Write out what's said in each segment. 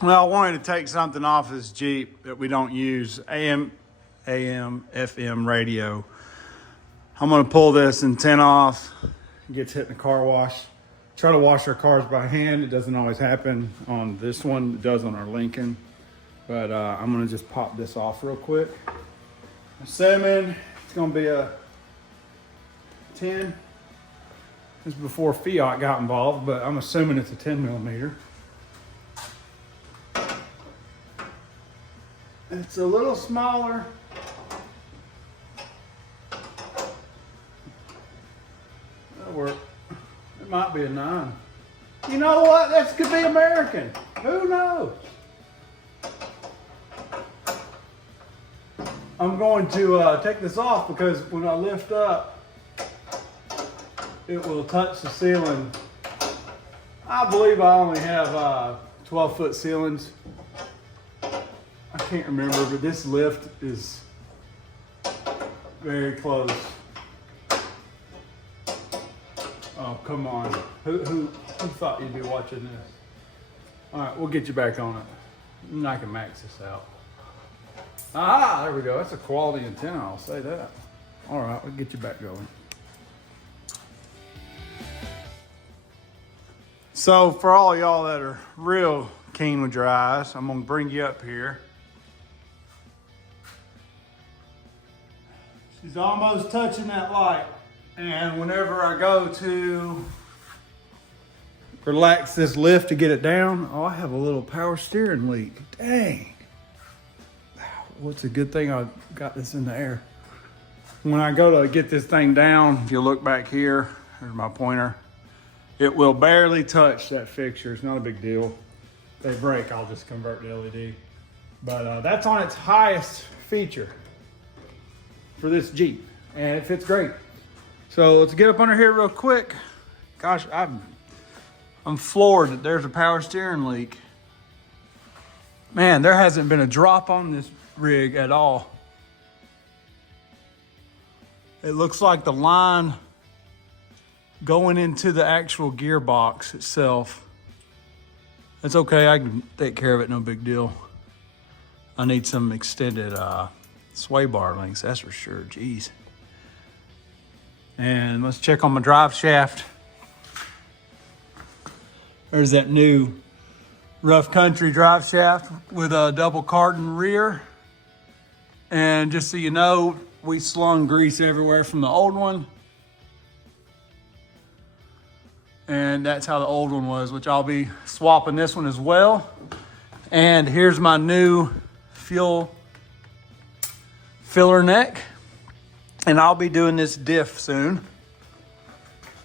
Well, I wanted to take something off this Jeep that we don't use, AM, FM radio. I'm gonna pull this antenna off. It gets hit in the car wash. Try to wash our cars by hand. It doesn't always happen on this one. It does on our Lincoln. But I'm gonna just pop this off real quick. Assuming it's gonna be a 10. This is before Fiat got involved, but I'm assuming it's a 10 millimeter. It's a little smaller. That'll work. It might be a 9. You know what? That could be American. Who knows? I'm going to take this off because when I lift up, it will touch the ceiling. I believe I only have 12-foot ceilings. I can't remember, but this lift is very close. Oh, come on. Who thought you'd be watching this? All right, we'll get you back on it. And I can max this out. Ah, there we go. That's a quality antenna, I'll say that. All right, we'll get you back going. So for all y'all that are real keen with your eyes, I'm gonna bring you up here. She's almost touching that light. And whenever I go to relax this lift to get it down, oh, I have a little power steering leak. Dang. Well, it's a good thing I got this in the air. When I go to get this thing down, if you look back here, there's my pointer, it will barely touch that fixture. It's not a big deal. If they break, I'll just convert to LED. But that's on its highest feature for this Jeep, and it fits great. So let's get up under here real quick. Gosh, I'm floored that there's a power steering leak. Man, there hasn't been a drop on this rig at all. It looks like the line going into the actual gearbox itself. That's okay, I can take care of it, no big deal. I need some extended sway bar links, that's for sure, geez. And let's check on my drive shaft. There's that new rough country drive shaft with a double cardan rear. And just so you know, we slung grease everywhere from the old one. And that's how the old one was, which I'll be swapping this one as well. And here's my new fuel filler neck. And I'll be doing this diff soon.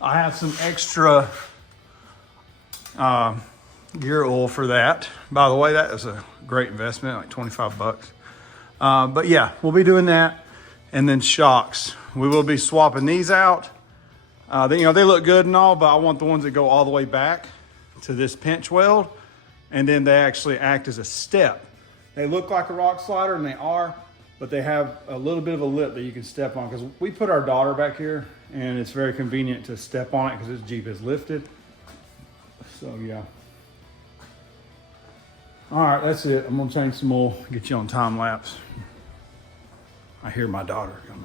I have some extra gear oil for that. By the way, that is a great investment, like 25 bucks. But yeah, we'll be doing that. And then shocks. We will be swapping these out. They look good and all, but I want the ones that go all the way back to this pinch weld. And then they actually act as a step. They look like a rock slider, and they are, but they have a little bit of a lip that you can step on, because we put our daughter back here and it's very convenient to step on it because this Jeep is lifted. So yeah. All right, that's it. I'm gonna change some oil, get you on time lapse. I hear my daughter coming.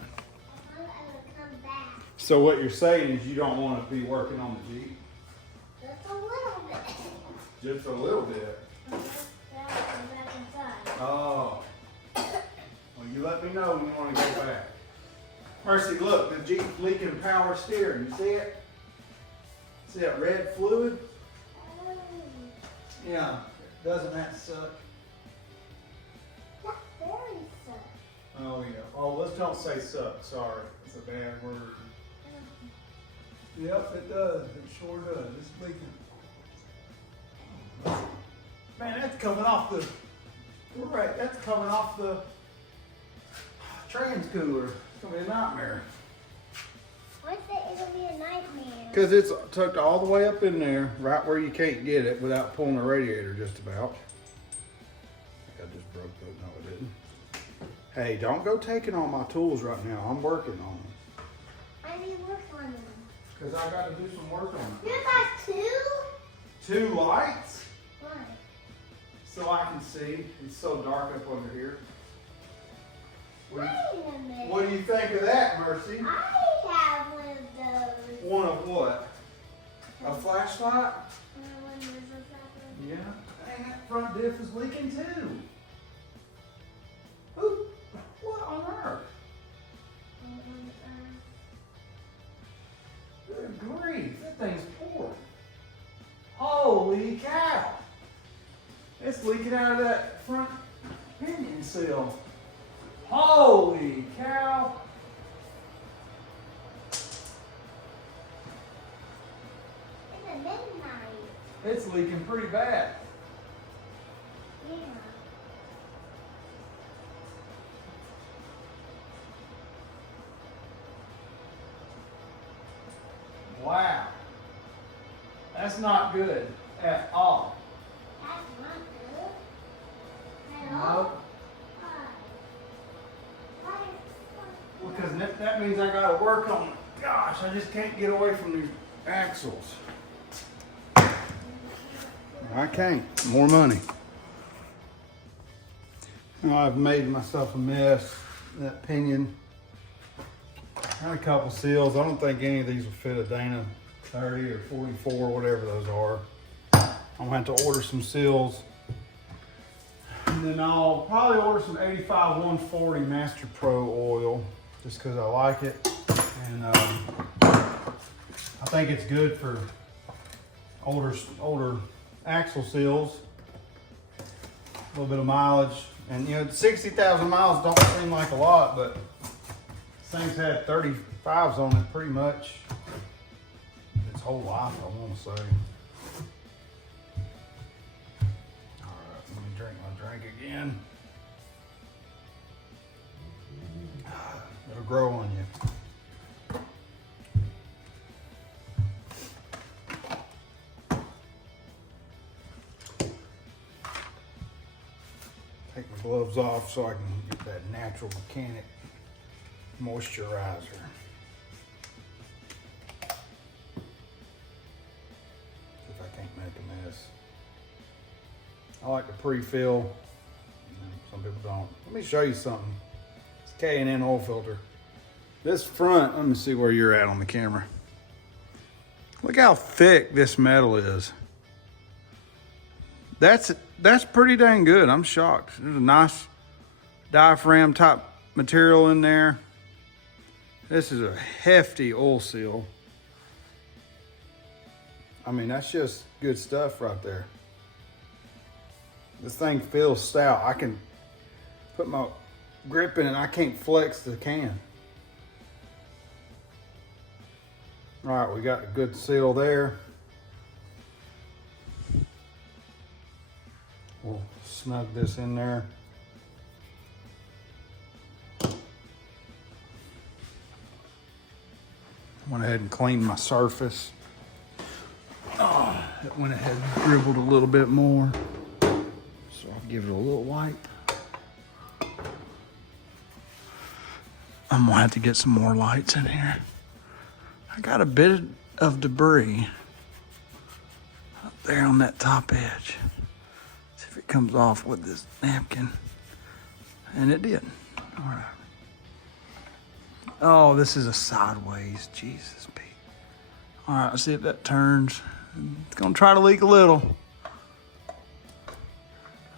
So what you're saying is you don't want to be working on the Jeep? Just a little bit. Just a little bit? Oh. Well, you let me know when you want to go back. Mercy, look, the Jeep leaking power steering. You see it? See that red fluid? Yeah. Doesn't that suck? That very sucks. Oh, yeah. Oh, let's don't say suck. Sorry. It's a bad word. Yep, it does. It sure does. It's leaking. Man, that's coming off the... You're right. That's coming off the trans cooler. It's going to be a nightmare. Why is it going to be a nightmare? Because it's tucked all the way up in there, right where you can't get it without pulling the radiator just about. I think I just broke that. No, I didn't. Hey, don't go taking all my tools right now. I'm working on them. I need work on them. Because I got to do some work on them. You got two? 2 lights? Why? So so I can see. It's so dark up under here. Wait a minute. What do you think of that, Mercy? I have one of those. One of what? A flashlight? When there's a flashlight. Yeah. Dang, that front diff is leaking too. Who? What on earth? Good grief, that thing's pouring. Holy cow. It's leaking out of that front pinion seal. Holy cow. It's a midnight. It's leaking pretty bad. Yeah. Wow. That's not good at all. That's not good. At No. all. Why? Why? Because that means I gotta work on, gosh, I just can't get away from these axles. I can't. More money. I've made myself a mess. That pinion. Had a couple seals. I don't think any of these will fit a Dana 30 or 44, whatever those are. I'm gonna have to order some seals. And then I'll probably order some 85 140 Master Pro oil just because I like it. And I think it's good for older axle seals. A little bit of mileage. And you know, 60,000 miles don't seem like a lot, but this thing's had 35s on it pretty much its whole life, I want to say. All right, let me drink my drink again. It'll grow on you. Take my gloves off so I can get that natural mechanic moisturizer. See if I can't make a mess. I like to pre-fill. Some people don't. Let me show you something. It's K&N oil filter. This front, let me see where you're at on the camera. Look how thick this metal is. That's pretty dang good. I'm shocked. There's a nice diaphragm type material in there. This is a hefty oil seal. I mean, that's just good stuff right there. This thing feels stout. I can put my grip in it and I can't flex the can. All right, we got a good seal there. We'll snug this in there. Went ahead and cleaned my surface. Oh, it went ahead and dribbled a little bit more. So I'll give it a little wipe. I'm gonna have to get some more lights in here. I got a bit of debris up there on that top edge. See if it comes off with this napkin. And it did. All right. Oh, this is a sideways. Jesus, Pete. All right, let's see if that turns. It's gonna try to leak a little.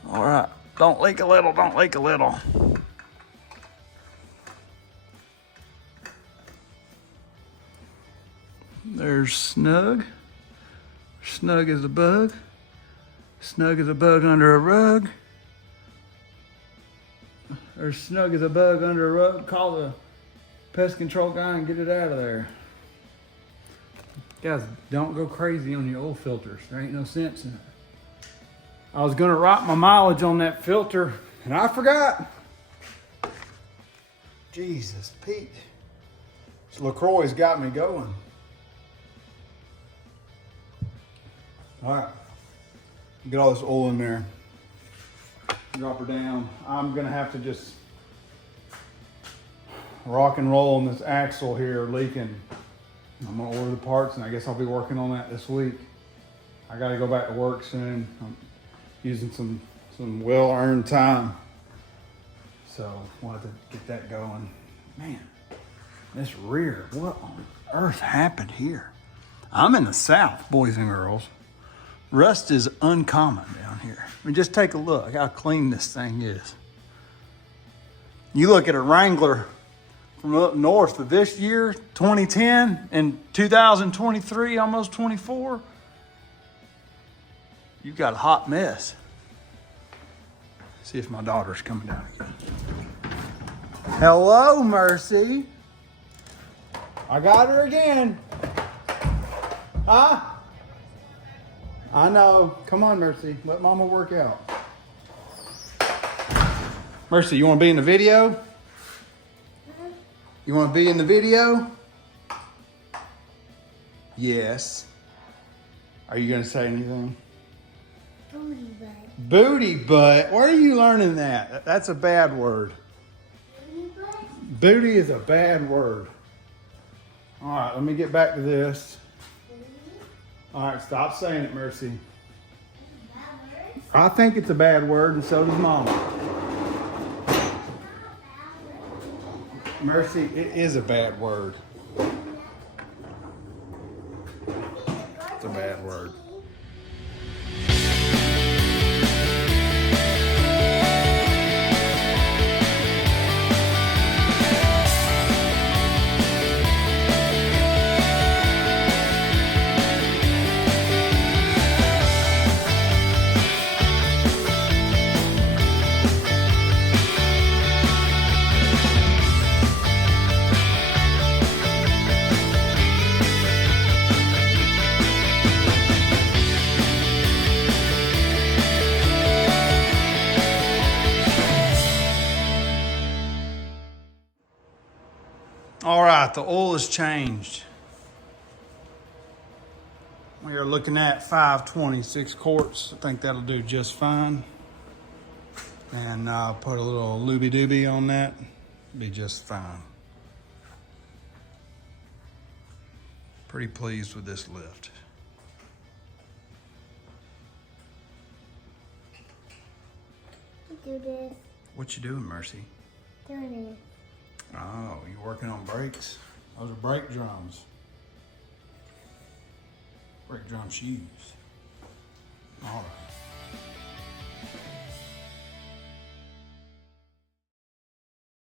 All right, don't leak a little, don't leak a little. There's snug. Snug as a bug. Snug as a bug under a rug. Or snug as a bug under a rug. Call the pest control guy and get it out of there. Guys, don't go crazy on your oil filters. There ain't no sense in it. I was gonna write my mileage on that filter and I forgot. Jesus, Pete. This LaCroix's got me going. All right, get all this oil in there. Drop her down. I'm gonna have to just rock and roll on this axle here leaking. I'm gonna order the parts and I guess I'll be working on that this week. I gotta go back to work soon. I'm using some Some well-earned time. So we'll have to get that going. Man, this rear, what on earth happened here? I'm in the South, boys and girls. Rust is uncommon down here. I mean, just take a look how clean this thing is. You look at a Wrangler from up north of this year, 2010, and 2023, almost 24, you've got a hot mess. See if my daughter's coming down again. Hello, Mercy. I got her again. Huh? I know. Come on, Mercy. Let Mama work out. Mercy, you want to be in the video? You want to be in the video? Yes. Are you going to say anything? Booty butt. Booty butt? Where are you learning that? That's a bad word. Booty butt? Booty is a bad word. All right, let me get back to this. Booty? All right, stop saying it, Mercy. Bad word? I think it's a bad word, and so does Mama. Mercy, it is a bad word. It's a bad word. All right, the oil has changed. We are looking at 526 quarts. I think that'll do just fine. And put a little looby-dooby on that. Be just fine. Pretty pleased with this lift. Do this. What you doing, Mercy? Doing it. Oh, you working on brakes? Those are brake drums. Brake drum shoes. All right.